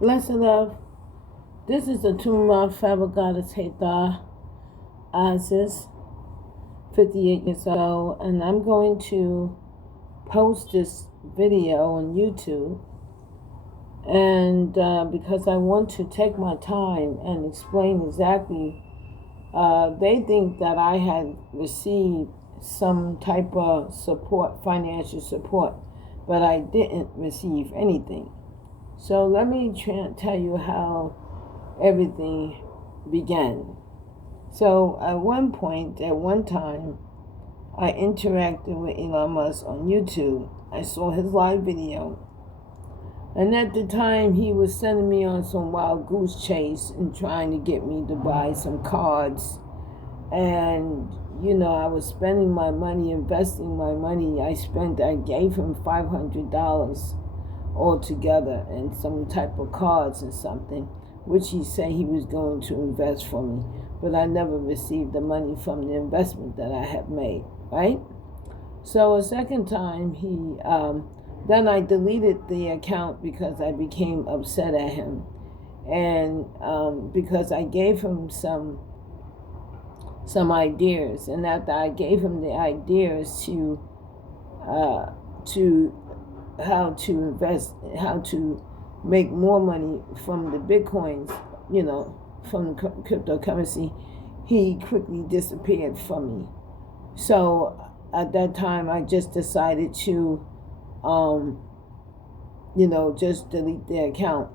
Blessed love. This is the Tumma Pharoah Goddess Hathor Isis, 58 years old, and I'm going to post this video on YouTube. And because I want to take my time and explain exactly, they think that I had received some type of support, financial support, but I didn't receive anything. So let me tell you how everything began. So at one point, at one time, I interacted with Elon Musk on YouTube. I saw his live video. And at the time, he was sending me on some wild goose chase and trying to get me to buy some cards. And, I was spending my money, investing my money. I gave him $500 altogether and some type of cards and something, which he said he was going to invest for me. But I never received the money from the investment that I had made, right? So a second time, then I deleted the account because I became upset at him. And because I gave him some ideas, and after I gave him the ideas to how to invest, how to make more money from the bitcoins, from the cryptocurrency, he quickly disappeared from me. So at that time, I just decided to, just delete the account.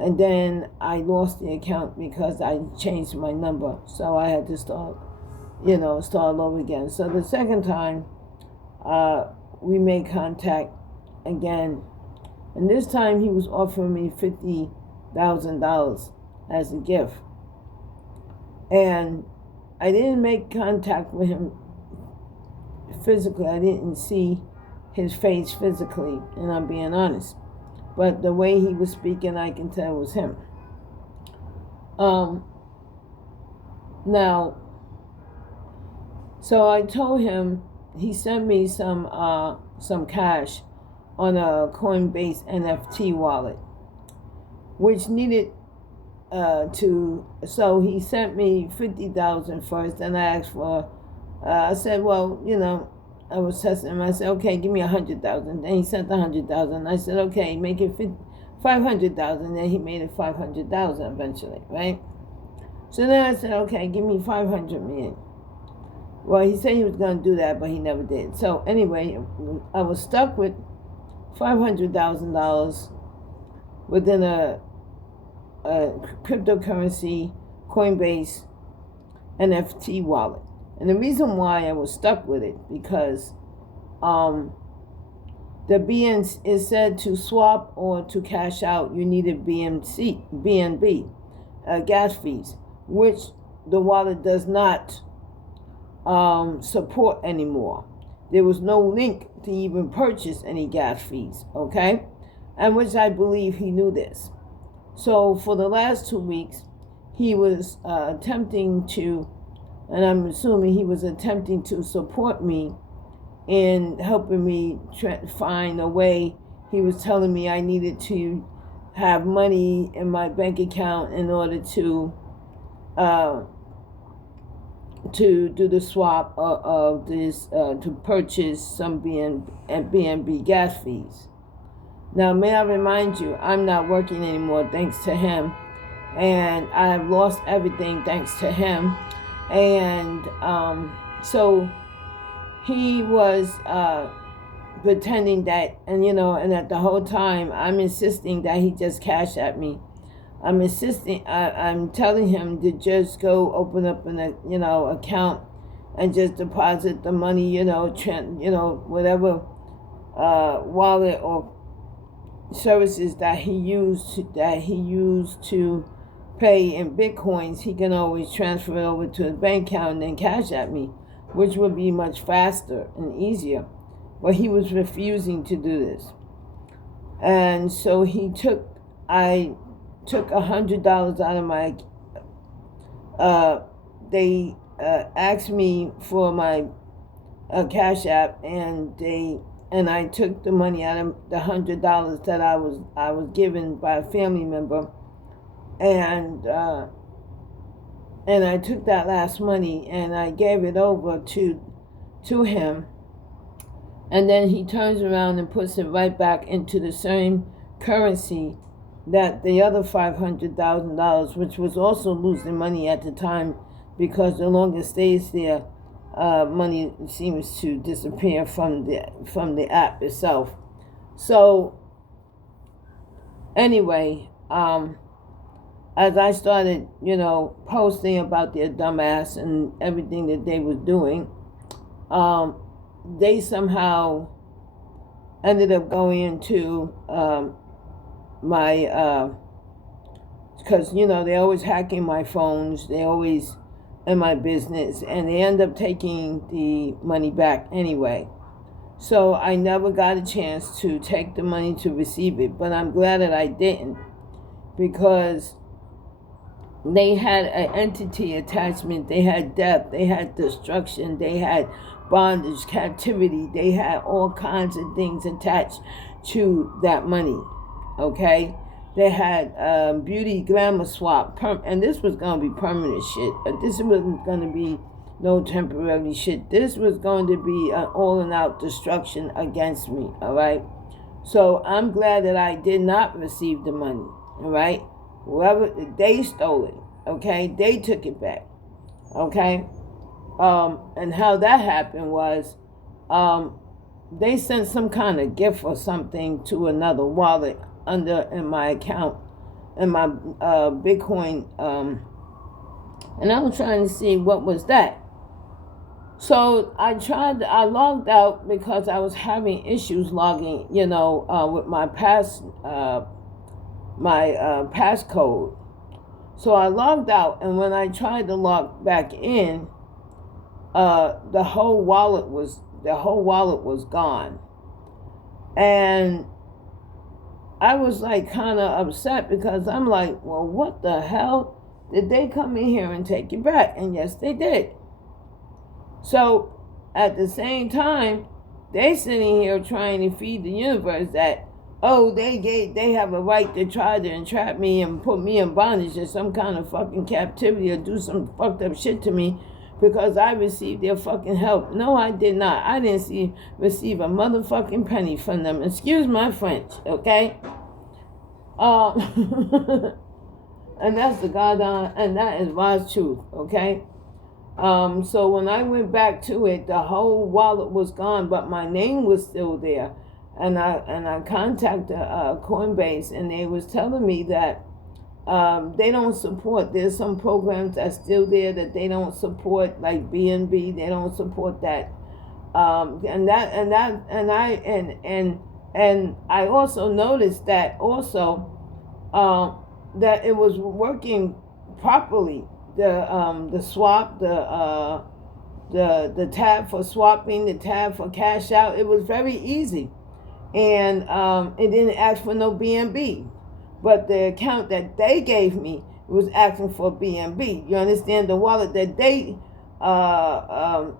And then I lost the account because I changed my number. So I had to start all over again. So the second time, we made contact again. And this time he was offering me $50,000 as a gift. And I didn't make contact with him physically. I didn't see his face physically, and I'm being honest. But the way he was speaking, I can tell it was him. Now, so I told him, he sent me some cash on a Coinbase NFT wallet, which needed so he sent me $50,000 first, and I asked for, I said, well, I was testing him. I said, okay, give me $100,000. Then he sent $100,000. I said, okay, make it $500,000. Then he made it $500,000 eventually, right? So then I said, okay, give me $500 million. Well, he said he was going to do that, but he never did. So anyway, I was stuck with $500,000 within a cryptocurrency Coinbase NFT wallet. And the reason why I was stuck with it, because the BN is said to swap or to cash out, you needed BNB, gas fees, which the wallet does not support anymore. There was no link to even purchase any gas fees, okay? And which I believe he knew this. So for the last 2 weeks, he was attempting to, and I'm assuming he was attempting to support me in helping me find a way. He was telling me I needed to have money in my bank account in order to do the swap of this, to purchase some BNB gas fees. Now, may I remind you, I'm not working anymore thanks to him, and I have lost everything thanks to him. And so he was pretending that, and at the whole time, I'm insisting that he just cash at me. I'm telling him to just go open up an account and just deposit the money, whatever wallet or services that he used to pay in bitcoins, he can always transfer it over to his bank account and then cash at me, which would be much faster and easier. But he was refusing to do this. And so I took $100 out of my, they asked me for my Cash App, and they and I took the money out of the $100 that I was given by a family member, and I took that last money and I gave it over to him, and then he turns around and puts it right back into the same currency that the other $500,000, which was also losing money at the time, because the longer it stays there, money seems to disappear from the app itself. So anyway, as I started, posting about their dumbass and everything that they was doing, they somehow ended up going into my, because, they always hacking my phones, they always in my business, and they end up taking the money back anyway. So I never got a chance to take the money to receive it, but I'm glad that I didn't, because they had an entity attachment, they had death, they had destruction, they had bondage, captivity, they had all kinds of things attached to that money, okay? They had beauty glamour swap, and this was going to be permanent shit. This wasn't going to be no temporary shit. This was going to be an all-and-out destruction against me, all right? So I'm glad that I did not receive the money, all right? Whoever, they stole it, okay? They took it back, okay? And how that happened was they sent some kind of gift or something to another wallet in my account, in my Bitcoin, and I was trying to see what was that. So I logged out because I was having issues logging, with my passcode. So I logged out, and when I tried to log back in, the whole wallet was gone, and I was like kind of upset, because I'm like, well, what the hell? Did they come in here and take it back? And yes, they did. So at the same time, they sitting here trying to feed the universe that, oh, they have a right to try to entrap me and put me in bondage or some kind of fucking captivity, or do some fucked up shit to me because I received their fucking help. No, I did not. I didn't receive a motherfucking penny from them. Excuse my French, okay? And that's the goddamn, and that is God's truth, okay? So when I went back to it, the whole wallet was gone, but my name was still there. And I contacted Coinbase, and they was telling me that they don't support. There's some programs that's still there that they don't support, like BNB. They don't support that. And I also noticed that that it was working properly. The swap, the tab for swapping, the tab for cash out. It was very easy, and it didn't ask for no BNB. But the account that they gave me was asking for BNB. You understand? The wallet that they, that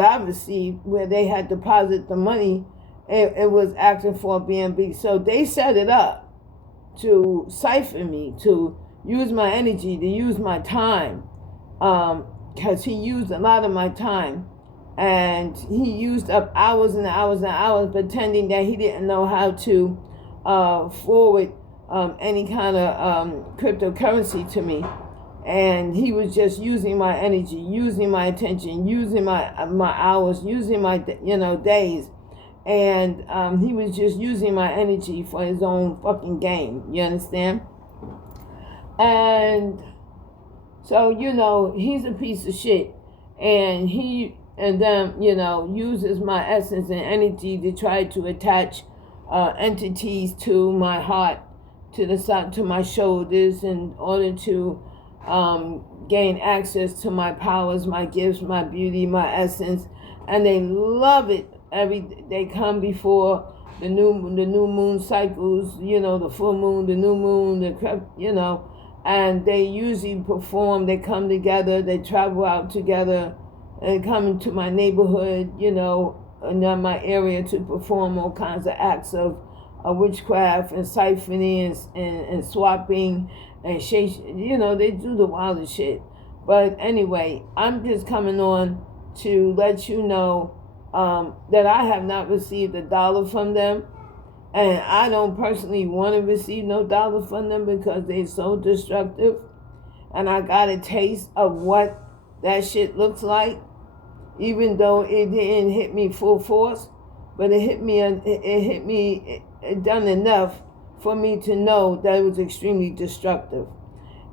I received, where they had deposited the money, it was asking for BNB. So they set it up to siphon me, to use my energy, to use my time, because he used a lot of my time, and he used up hours and hours and hours pretending that he didn't know how to forward any kind of cryptocurrency to me, and he was just using my energy, using my attention, using my hours, using my days, and he was just using my energy for his own fucking game. You understand? And so he's a piece of shit, and then uses my essence and energy to try to attach entities to my heart, to the side, to my shoulders, in order to gain access to my powers, my gifts, my beauty, my essence, and they love it. They come before the new moon cycles, the full moon, the new moon, and they usually perform. They come together, they travel out together, and come into my neighborhood, in my area to perform all kinds of acts of witchcraft and siphoning and swapping and shit. You know, they do the wildest shit. But anyway, I'm just coming on to let you know that I have not received $1 from them. And I don't personally want to receive no dollar from them because they're so destructive. And I got a taste of what that shit looks like, even though it didn't hit me full force, but it hit me it done enough for me to know that it was extremely destructive.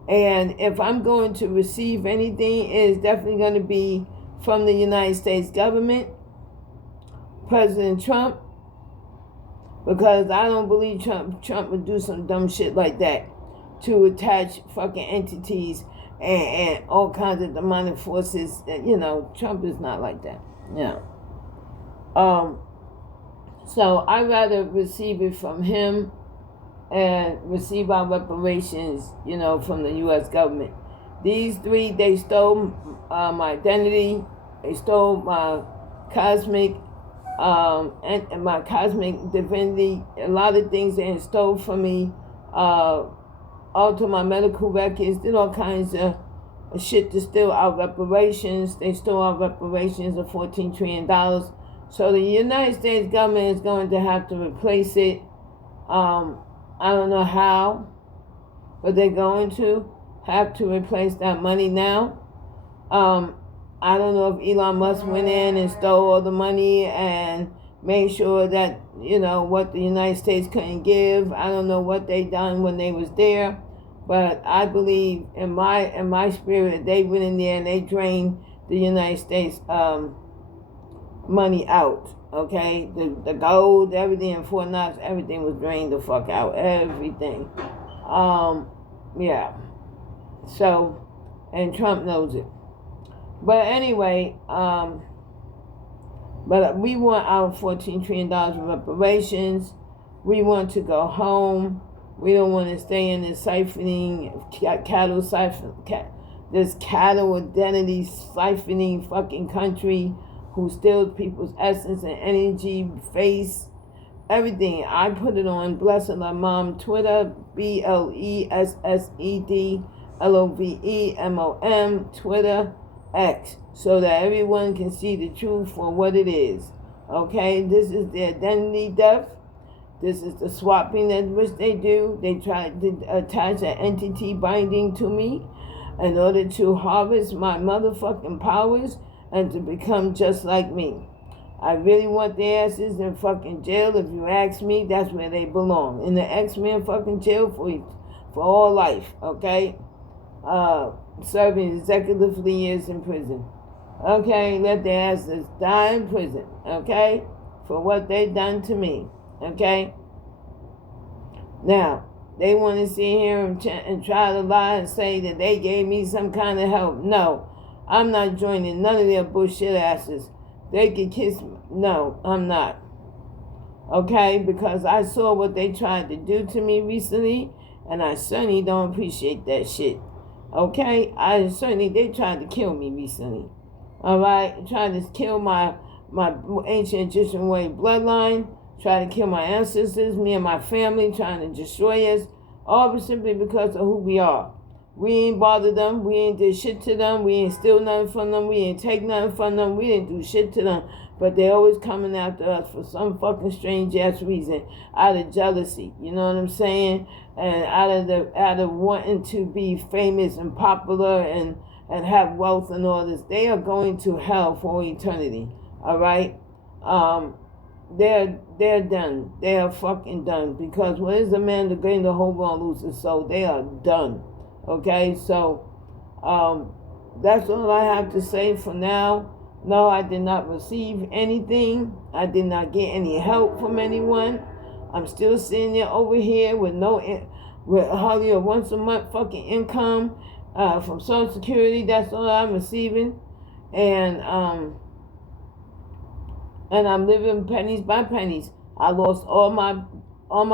And if I'm going to receive anything, it is definitely going to be from the United States government, President Trump, because I don't believe Trump would do some dumb shit like that to attach fucking entities and all kinds of demonic forces. You know, Trump is not like that. Yeah. So I'd rather receive it from him and receive our reparations, you know, from the U.S. government. These three, they stole my identity. They stole my cosmic and my cosmic divinity. A lot of things they stole from me. Altered my medical records. Did all kinds of shit to steal our reparations. They stole our reparations of $14 trillion. So the United States government is going to have to replace it. I don't know how, but they're going to have to replace that money now. I don't know if Elon Musk went in and stole all the money and made sure that, you know, what the United States couldn't give. I don't know what they done when they was there, but I believe in my spirit, they went in there and they drained the United States money out. Okay, the gold, everything in Fort Knox, everything was drained the fuck out, everything. Yeah. So, and Trump knows it. But anyway, but we want our $14 trillion in reparations. We want to go home. We don't want to stay in this siphoning, this cattle identity siphoning fucking country who steals people's essence and energy, face, everything. I put it on Blessed Love Mom Twitter, BLESSEDLOVEMOM Twitter, X, so that everyone can see the truth for what it is. Okay, this is the identity theft. This is the swapping that which they do. They try to attach an entity binding to me in order to harvest my motherfucking powers and to become just like me. I really want their asses in fucking jail. If you ask me, that's where they belong. In the X-Men fucking jail for all life, okay? Serving executive years in prison. Okay, let their asses die in prison, okay? For what they done to me, okay? Now, they want to sit here and try to lie and say that they gave me some kind of help. No. I'm not joining none of their bullshit asses. They can kiss me. No, I'm not. Okay? Because I saw what they tried to do to me recently, and I certainly don't appreciate that shit. Okay? They tried to kill me recently. Alright? Trying to kill my ancient Egyptian way bloodline, trying to kill my ancestors, me and my family, trying to destroy us, all simply because of who we are. We ain't bothered them. We ain't did shit to them. We ain't steal nothing from them. We ain't take nothing from them. We didn't do shit to them. But they always coming after us for some fucking strange ass reason, out of jealousy. You know what I'm saying? And out of wanting to be famous and popular and have wealth and all this. They are going to hell for eternity. All right? They're done. They are fucking done. Because what is a man to gain the whole world, lose his soul? They are done. Okay, so that's all I have to say for now. No, I did not receive anything. I did not get any help from anyone. I'm still sitting there over here with hardly a once a month fucking income from Social Security. That's all I'm receiving, and I'm living pennies by pennies. I lost all my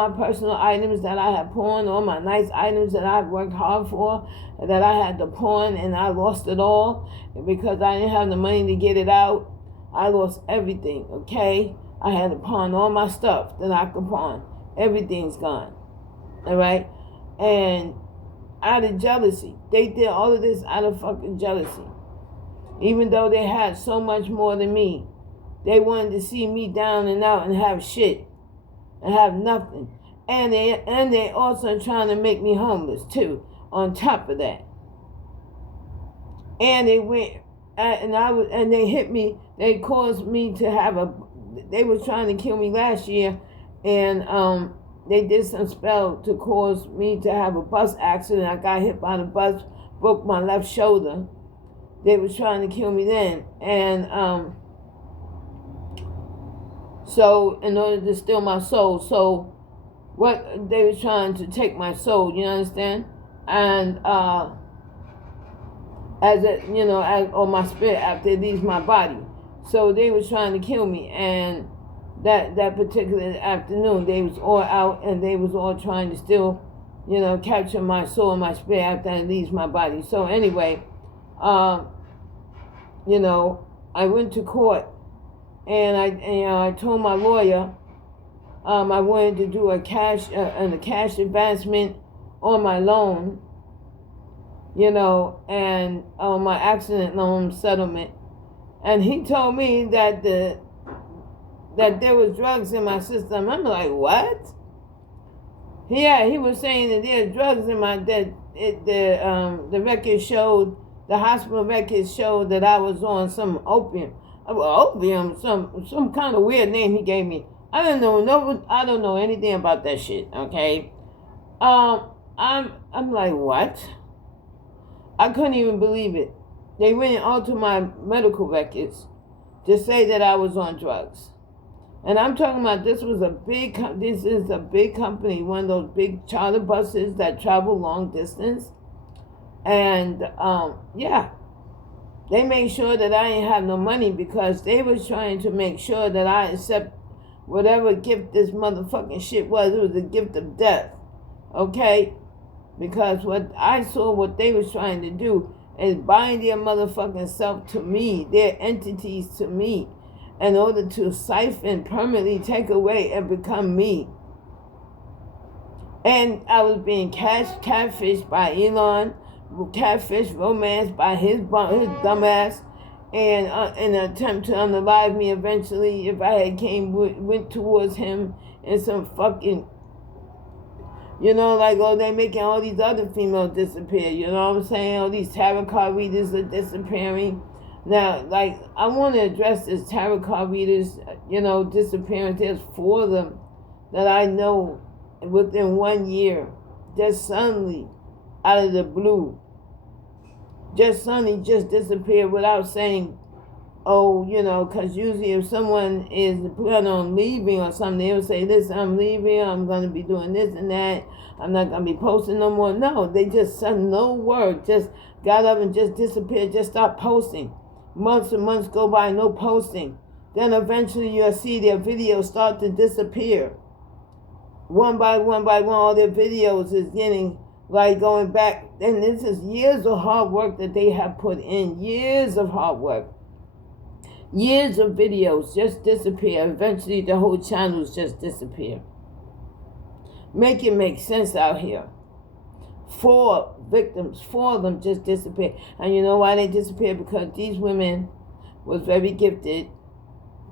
personal items that I had pawned, all my nice items that I worked hard for, that I had to pawn, and I lost it all because I didn't have the money to get it out. I lost everything, okay? I had to pawn all my stuff that I could pawn. Everything's gone, all right? And out of jealousy. They did all of this out of fucking jealousy. Even though they had so much more than me, they wanted to see me down and out and have shit and have nothing. And they also trying to make me homeless too, on top of that. And they went and they hit me. They caused me to have they were trying to kill me last year, and they did some spell to cause me to have a bus accident. I got hit by the bus, broke my left shoulder. They were trying to kill me then, and so in order to steal my soul. So what they were trying to take my soul, you understand? And or my spirit after it leaves my body. So they was trying to kill me, and that particular afternoon they was all out and they was all trying to still, capture my soul and my spirit after it leaves my body. So anyway, I went to court and I told my lawyer I wanted to do a cash advancement on my loan, and on my accident loan settlement. And he told me that there was drugs in my system. I'm like, what? Yeah, he was saying that there's drugs in my the record showed, the hospital records showed that I was on some opium, some kind of weird name he gave me. I don't know anything about that shit. Okay, I'm like, what? I couldn't even believe it. They went and altered my medical records to say that I was on drugs. And I'm talking about this is a big company, one of those big charter buses that travel long distance. And they made sure that I didn't have no money because they was trying to make sure that I accept whatever gift this motherfucking shit was. It was a gift of death, okay? Because what I saw, what they was trying to do is bind their motherfucking self to me, their entities to me, in order to siphon, permanently take away and become me. And I was being catfished by Elon, catfished, romanced by his dumbass, and in an attempt to unalive me eventually if I had went towards him in some fucking, they making all these other females disappear, you know what I'm saying? All these tarot card readers are disappearing. Now, I want to address this tarot card readers, disappearance. There's 4 of them that I know within 1 year, just suddenly, out of the blue, just suddenly just disappeared without saying, because usually if someone is planning on leaving or something, they will say, listen, I'm leaving, I'm going to be doing this and that, I'm not going to be posting no more. No, they just sent no word, just got up and just disappeared, just stopped posting. Months and months go by, no posting. Then eventually you'll see their videos start to disappear. One by one, all their videos is getting, going back. And this is years of hard work that they have put in. Years of hard work. Years of videos just disappear. Eventually the whole channels just disappear. Make it make sense out here. 4 victims, 4 of them just disappeared. And you know why they disappeared? Because these women was very gifted,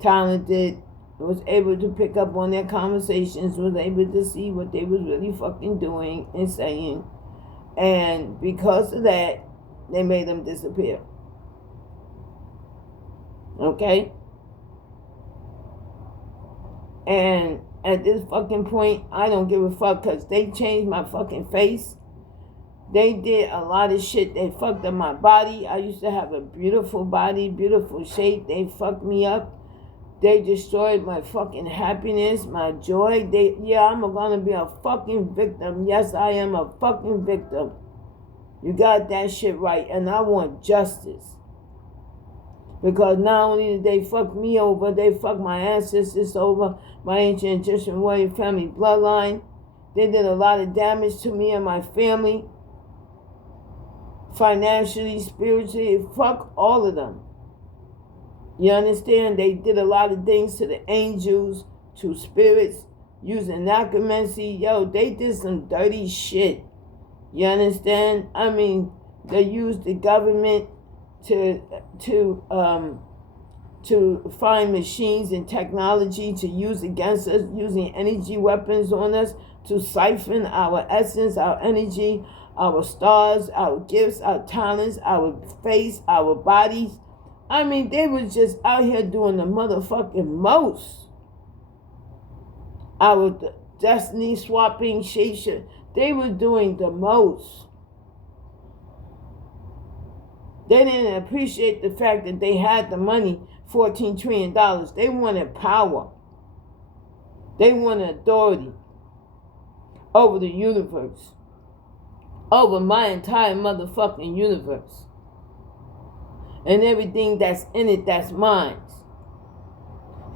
talented, was able to pick up on their conversations, was able to see what they was really fucking doing and saying. And because of that, they made them disappear. Okay? And at this fucking point, I don't give a fuck because they changed my fucking face. They did a lot of shit. They fucked up my body. I used to have a beautiful body, beautiful shape. They fucked me up. They destroyed my fucking happiness, my joy. I'm gonna be a fucking victim. Yes, I am a fucking victim. You got that shit right. And I want justice. Because not only did they fuck me over, they fucked my ancestors over, my ancient Egyptian warrior family bloodline. They did a lot of damage to me and my family. Financially, spiritually, fuck all of them. You understand? They did a lot of things to the angels, to spirits, using necromancy. Yo, they did some dirty shit. You understand? I mean, they used the government to find machines and technology to use against us, using energy weapons on us to siphon our essence, our energy, our stars, our gifts, our talents, our face, our bodies. I mean, they was just out here doing the motherfucking most. Our destiny swapping, shapeshifting. They were doing the most. They didn't appreciate the fact that they had the money, $14 trillion. They wanted power. They wanted authority over the universe. Over my entire motherfucking universe. And everything that's in it, that's mine.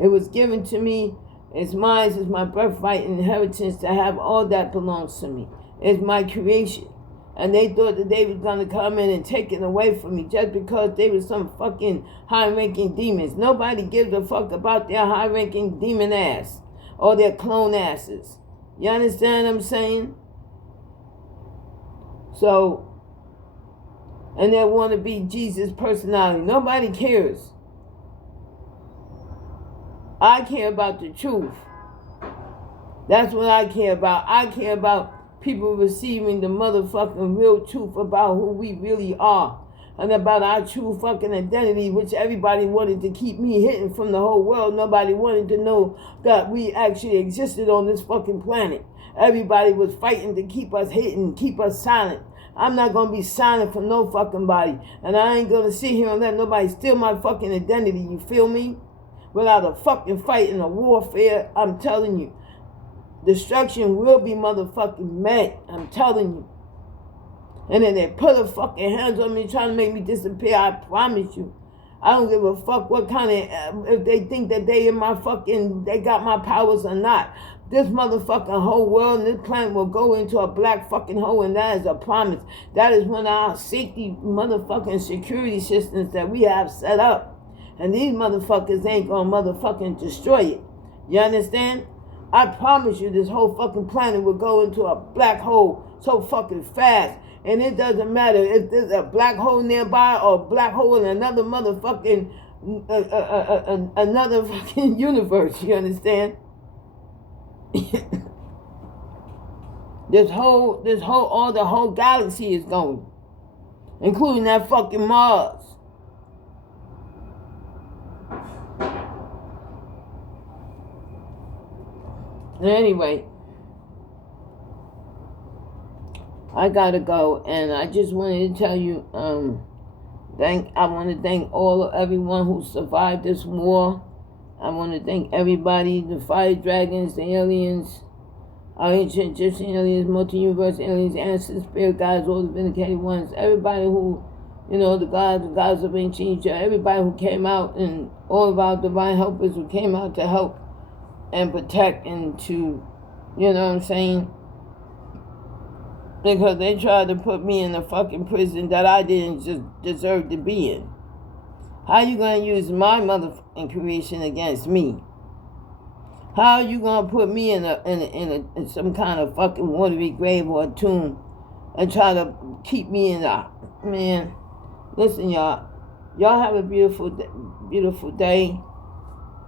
It was given to me. It's mine. It's my birthright and inheritance to have all that belongs to me. It's my creation. And they thought that they was going to come in and take it away from me just because they were some fucking high-ranking demons. Nobody gives a fuck about their high-ranking demon ass or their clone asses. You understand what I'm saying? So, and they want to be Jesus' personality. Nobody cares. I care about the truth. That's what I care about. I care about people receiving the motherfucking real truth about who we really are. And about our true fucking identity, which everybody wanted to keep me hidden from the whole world. Nobody wanted to know that we actually existed on this fucking planet. Everybody was fighting to keep us hidden, keep us silent. I'm not going to be silent from no fucking body. And I ain't going to sit here and let nobody steal my fucking identity. You feel me? Without a fucking fight and a warfare, I'm telling you. Destruction will be motherfucking met. I'm telling you. And then they put a fucking hands on me trying to make me disappear. I promise you. I don't give a fuck what kind of, if they think that they in my fucking, they got my powers or not. This motherfucking whole world and this planet will go into a black fucking hole, and that is a promise. That is one of our safety motherfucking security systems that we have set up. And these motherfuckers ain't gonna motherfucking destroy it. You understand? I promise you this whole fucking planet will go into a black hole so fucking fast. And it doesn't matter if there's a black hole nearby or a black hole in another motherfucking, another fucking universe. You understand? The whole galaxy is going, including that fucking Mars. Anyway, I gotta go, and I just wanted to tell you, I want to thank everyone who survived this war. I want to thank everybody, the fire dragons, the aliens, our ancient Egyptian aliens, multi-universe aliens, ancestors, spirit guides, all the vindicated ones, everybody who, the gods of ancient Egypt, everybody who came out, and all of our divine helpers who came out to help and protect and to, you know what I'm saying? Because they tried to put me in a fucking prison that I didn't just deserve to be in. How you gonna use my motherfucking creation against me? How are you gonna put me in some kind of fucking watery grave or a tomb and try to keep me in a man? Listen, y'all have a beautiful day,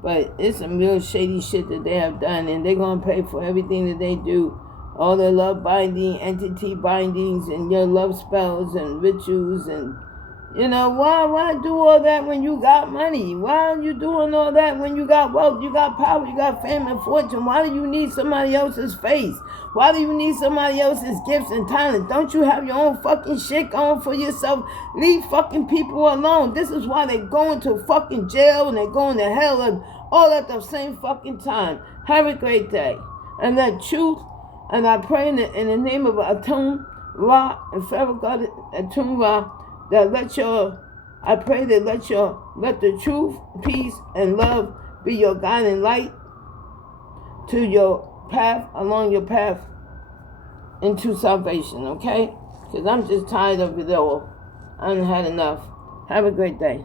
but it's some real shady shit that they have done, and they're gonna pay for everything that they do. All their love binding, entity bindings, and your love spells and rituals, and why do all that when you got money? Why are you doing all that when you got wealth, you got power, you got fame and fortune? Why do you need somebody else's face? Why do you need somebody else's gifts and talents? Don't you have your own fucking shit going for yourself? Leave fucking people alone. This is why they going to fucking jail and they going to hell and all at the same fucking time. Have a great day. And that truth, and I pray in the name of Atum, Ra, and Pharoah God, Atum, Ra, that let the truth, peace, and love be your guiding light to your path, along your path into salvation, okay? Because I'm just tired of it all. I done had enough. Have a great day.